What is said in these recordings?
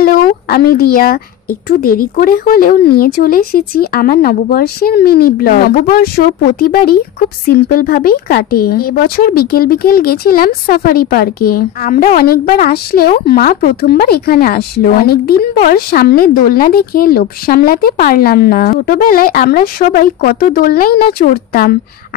Hello, আমি রিয়া। একটু দেরি করে হলেও নিয়ে চলে এসেছি আমার নববর্ষের মিনি ব্লগ। নববর্ষ প্রতিবারই খুব সিম্পল ভাবেই কাটে। এবছর বিকেল বিকেল গেছিলাম সাফারি পার্কে। আমরা অনেকবার আসলেও মা প্রথমবার এখানে আসলো। অনেকদিন পর সামনে দোলনা দেখে লোভ সামলাতে পারলাম না। ছোটবেলায় আমরা সবাই কত দোলনাই না চড়তাম,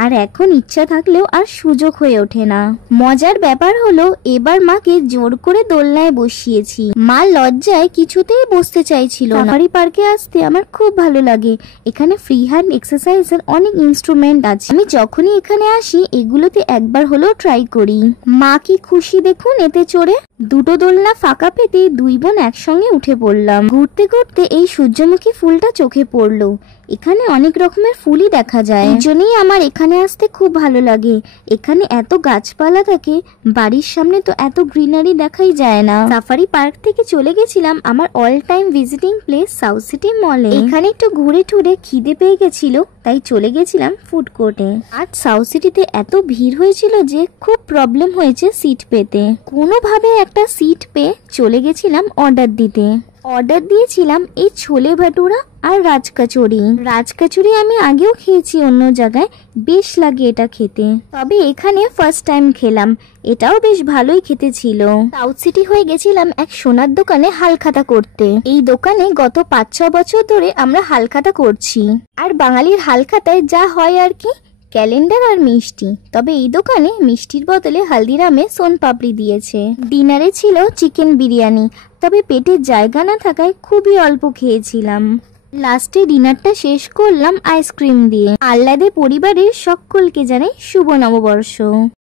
আর এখন ইচ্ছা থাকলেও আর সুযোগ হয়ে ওঠে না। মজার ব্যাপার হলো এবার মাকে জোর করে দোলনায় বসিয়েছি। মা লজ্জায় কিছুতেই বসতে চাইছিল না। সাফারি পার্কে আসতে আমার খুব ভালো লাগে। এখানে ফ্রি হ্যান্ড এক্সারসাইজের অনেক ইনস্ট্রুমেন্ট আছে। আমি যখনই এখানে আসি এগুলোতে একবার হলেও ট্রাই করি। মা কি খুশি দেখুন এতে চড়ে। দুটো দোলনা ফাঁকা পেতে দুই বোন একসঙ্গে উঠে পড়লাম। ঘুরতে ঘুরতে এই সূর্যমুখী ফুলটা চোখে পড়লো। এখানে অনেক রকমের ফুলই দেখা যায়, এই জন্যই আমার এখানে আসতে খুব ভালো লাগে। এখানে এত গাছপালা থাকে, বাড়ির সামনে তো এত গ্রিনারি দেখাই যায় না। সাফারি পার্ক থেকে চলে গেছিলাম আমার all time visiting place south city মলে। এখানে একটু ঘুরে টুরে খিদে পেয়ে গেছিল, তাই চলে গেছিলাম ফুড কোর্টে। আজ সাউথ সিটিতে এত ভিড় হয়েছিল যে খুব প্রবলেম হয়েছে সিট পেতে। কোনোভাবে একটা সিট পেয়ে চলে গেছিলাম অর্ডার দিতে। অর্ডার দিয়েছিলাম এই ছোলে ভাটুরা আর রাজকচুরি আমি আগেও খেয়েছি অন্য জায়গায়, বেশ লাগে এটা খেতে। তবে এখানে ফার্স্ট টাইম খেলাম, এটাও বেশ ভালোই খেতে ছিল। সাউথ সিটি হয়ে গেছিলাম এক সোনার দোকানে হালখাতা করতে। এই দোকানে গত 5-6 বছর ধরে আমরা হালখাতা করছি। আর বাঙালির হালখাতায় যা হয় আর কি, ক্যালেন্ডার আর মিষ্টি। তবে এই দোকানে মিষ্টির বদলে হালদিরামে সোন পাপড়ি দিয়েছে। ডিনারে ছিল চিকেন বিরিয়ানি, তবে পেটের জায়গা না থাকায় খুবই অল্প খেয়েছিলাম। লাস্টে ডিনারটা শেষ করলাম আইসক্রিম দিয়ে। আহ্লাদে পরিবারের সকলকে জানাই শুভ নববর্ষ।